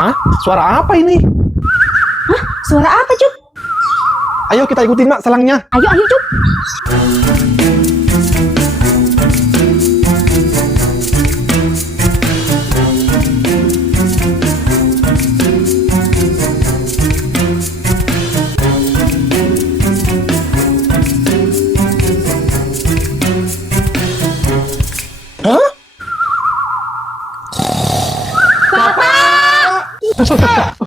Hah? Suara apa ini? Hah? Suara apa, Cup? Ayo kita ikutin, Mak, selangnya. Ayo, ayo, Cup. Hah? Papa!